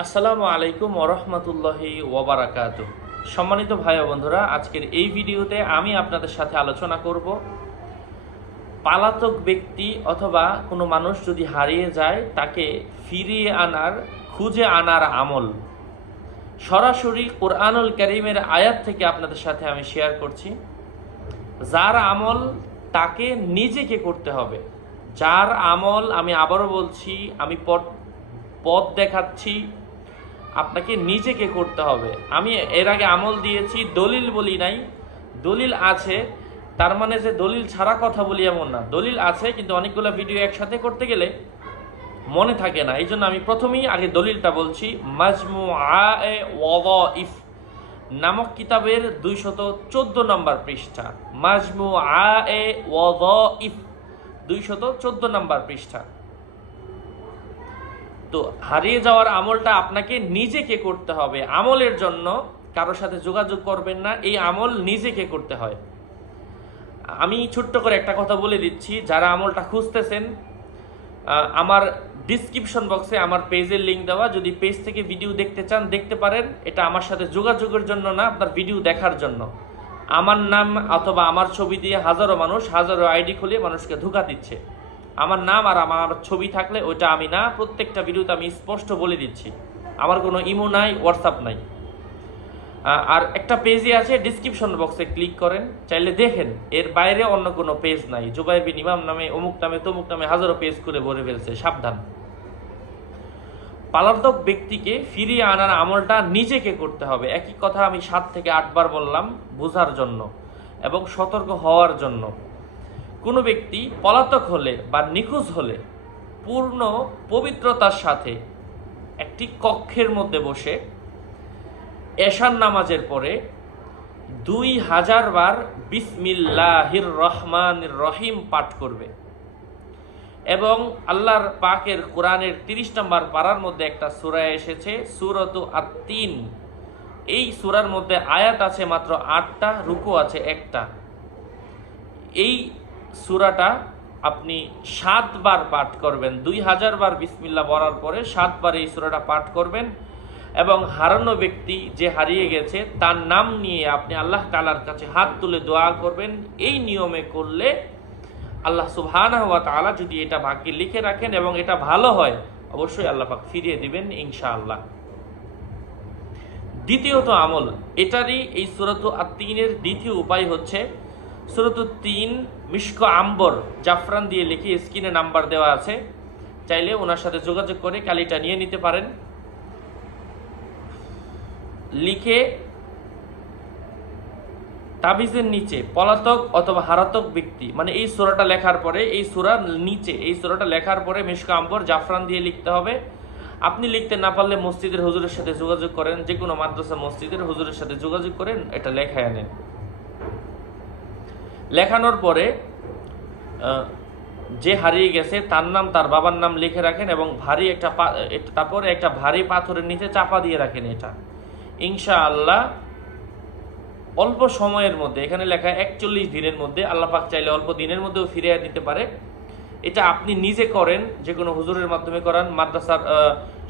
আসসালামু আলাইকুম ওরহমতুল্লাহি ওয়াবারাকাতুহ। সম্মানিত ভাই ও বন্ধুরা, আজকের এই ভিডিওতে আমি আপনাদের সাথে আলোচনা করব পলাতক ব্যক্তি অথবা কোনো মানুষ যদি হারিয়ে যায় তাকে ফিরিয়ে আনার, খুঁজে আনার আমল। সরাসরি কোরআনুল কারীমের আয়াত থেকে আপনাদের সাথে আমি শেয়ার করছি। যার আমল তাকে নিজেকে করতে হবে। যার আমল, আমি আবারও বলছি, আমি পথ দেখাচ্ছি, আপনাকে নিজেকে করতে হবে। আমি এর আগে আমল দিয়েছি, দলিল বলি নাই। দলিল আছে, তার মানে যে দলিল ছাড়া কথা বলি এমন না। দলিল আছে, কিন্তু অনেকগুলো ভিডিও একসাথে করতে গেলে মনে থাকে না। এই জন্য আমি প্রথমেই আগে দলিলটা বলছি। মাজমুআয়ে ওয়াযাইফ নামক কিতাবের 214 নম্বর পৃষ্ঠা। মাজমুআয়ে ওয়াযাইফ 214 নম্বর পৃষ্ঠা। তো হারিয়ে যাওয়ার আমলটা আপনাকে নিজেকে করতে হবে। আমলের জন্য কারোর সাথে যোগাযোগ করবেন না, এই আমল নিজেকে করতে হয়। আমি ছোট্ট করে একটা কথা বলে দিচ্ছি, যারা আমলটা খুঁজতেছেন, আমার ডিসক্রিপশন বক্সে আমার পেজের লিঙ্ক দেওয়া। যদি পেজ থেকে ভিডিও দেখতে চান দেখতে পারেন। এটা আমার সাথে যোগাযোগের জন্য না, আপনার ভিডিও দেখার জন্য। আমার নাম অথবা আমার ছবি দিয়ে হাজারো মানুষ হাজারো আইডি খুলে মানুষকে ধোঁকা দিচ্ছে। আমার নাম আর আমার ছবি থাকলে ওইটা আমি না। প্রত্যেকটা ভিডিওতে আমি স্পষ্ট বলে দিচ্ছি। আমার কোনো ইমো নাই, হোয়াটসঅ্যাপ নাই। আর একটা পেজই আছে, ডিসক্রিপশন বক্সে ক্লিক করেন, চাইলে দেখেন। এর বাইরে অন্য কোনো পেজ নাই। জুবাইর বিন ইমাম নামে, অমুক নামে, তমুক নামে হাজারো পেজ করে ভরে ফেলছে। সাবধান। পলাতক ব্যক্তিকে ফিরিয়ে আনার আমলটা নিজেকে করতে হবে। একই কথা আমি 7 থেকে 8 বার বললাম বোঝার জন্য এবং সতর্ক হওয়ার জন্য। কোনো ব্যক্তি পলাতক হলে বা নিখোঁজ হলে পূর্ণ পবিত্রতার সাথে একটি কক্ষের মধ্যে বসে এশার নামাজের পরে 2000 বার বিসমিল্লাহির রহমানির রহিম পাঠ করবে। এবং আল্লাহর পাকের কোরআনের 30 নম্বর পারার মধ্যে একটা সূরা এসেছে, সূরাতু আত-তিন। এই সূরার মধ্যে আয়াত আছে মাত্র 8টা, রুকু আছে 1টা। এই সূরাটা আপনি 7 বার পাঠ করবেন। 2000 বার বিসমিল্লাহ বলার পরে 7 বার এই সূরাটা পাঠ করবেন। এবং হারানো ব্যক্তি যে হারিয়ে গেছে তার নাম নিয়ে আপনি আল্লাহ তাআলার কাছে হাত তুলে দোয়া করবেন। এই নিয়মে করলে আল্লাহ সুবহানাহু ওয়া তাআলা যদি এটা ভাগ্যে লিখে রাখেন এবং এটা ভালো হয়, অবশ্যই আল্লাহ পাক ফিরিয়ে দিবেন ইনশাআল্লাহ। দ্বিতীয়ত আমল এটারই, এই সূরাতু আত-তিনের দ্বিতীয় উপায় হচ্ছে সূরাতু তিন মিশক আম্বর জাফরান দিয়ে লিখে স্ক্রিনে নাম্বার দেওয়া আছে, চাইলে ওনার সাথে যোগাযোগ করে কালিটা নিয়ে নিতে পারেন। লিখে তাবিজের নিচে পলাতক অথবা হারাতক ব্যক্তি, মানে এই সূরাটা লেখার পরে, এই সূরার নিচে এই সূরাটা লেখার পরে মিশক আম্বর জাফরান দিয়ে লিখতে হবে। আপনি লিখতে না পারলে মসজিদের হুজুরের সাথে যোগাযোগ করেন, যে কোনো মাদ্রাসা মসজিদের হুজুরের সাথে যোগাযোগ করেন, এটা লেখায় আনেন। লেখানোর পরে যে হারিয়ে গেছে তার নাম, তার বাবার নাম লিখে রাখেন এবং তারপরে একটা ভারী পাথরের নিচে চাপা দিয়ে রাখেন। এটা ইনশাআল্লাহ অল্প সময়ের মধ্যে, এখানে লেখা 41 দিনের মধ্যে, আল্লাহ পাক চাইলে অল্প দিনের মধ্যেও ফিরিয়ে দিতে পারে। এটা আপনি নিজে করেন, যে কোনো হুজুরের মাধ্যমে করান, মাদ্রাসার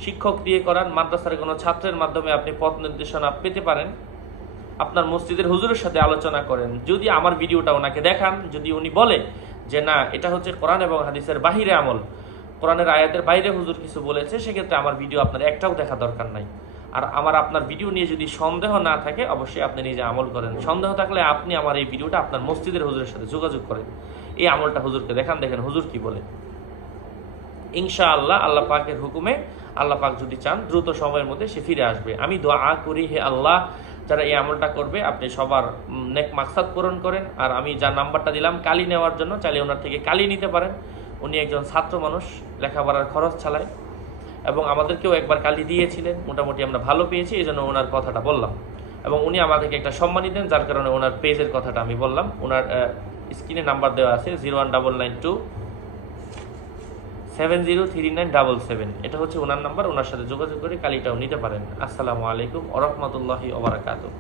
শিক্ষক দিয়ে করান, মাদ্রাসার কোনো ছাত্রের মাধ্যমে আপনি পথ নির্দেশনা পেতে পারেন। আপনার মসজিদের হুজুরের সাথে আলোচনা করেন। যদি আমার ভিডিওটা ওনাকে দেখান, যদি উনি বলে যে না এটা হচ্ছে কোরআন এবং হাদিসের বাহিরে আমল, কোরআনের আয়াতের বাইরে হুজুর কিছু বলেছে, সেক্ষেত্রে আমার ভিডিও আপনার একটাও দেখা দরকার নাই। আর আপনার ভিডিও নিয়ে যদি সন্দেহ না থাকে, অবশ্যই আপনি নিজে আমল করেন। সন্দেহ থাকলে আপনি আমার এই ভিডিওটা আপনার মসজিদের হুজুরের সাথে যোগাযোগ করেন, এই আমলটা হুজুরকে দেখান, দেখেন হুজুর কি বলে। ইনশাআল্লাহ আল্লাহ পাকের হুকুমে, আল্লাহ পাক যদি চান দ্রুত সময়ের মধ্যে সে ফিরে আসবে। আমি দোয়া করি, হে আল্লাহ, যারা এই আমলটা করবে আপনি সবার নেক মাকসাদ পূরণ করেন। আর আমি যার নাম্বারটা দিলাম কালি নেওয়ার জন্য, চাইলে ওনার থেকে কালি নিতে পারেন। উনি একজন ছাত্র মানুষ, লেখাপড়ার খরচ চালায় এবং আমাদেরকেও একবার কালি দিয়েছিলেন, মোটামুটি আমরা ভালো পেয়েছি, এই জন্য ওনার কথাটা বললাম। এবং উনি আমাদেরকে একটা সম্মানই দেন, যার কারণে ওনার পেজের কথাটা আমি বললাম। ওনার স্ক্রিনে নাম্বার দেওয়া আছে 01992 703977। এটা হচ্ছে ওনার নাম্বার। ওনার সাথে যোগাযোগ করে কালিটাও নিতে পারেন। আসসালামু আলাইকুম ওয়া রাহমাতুল্লাহি ওয়া বারাকাতুহু।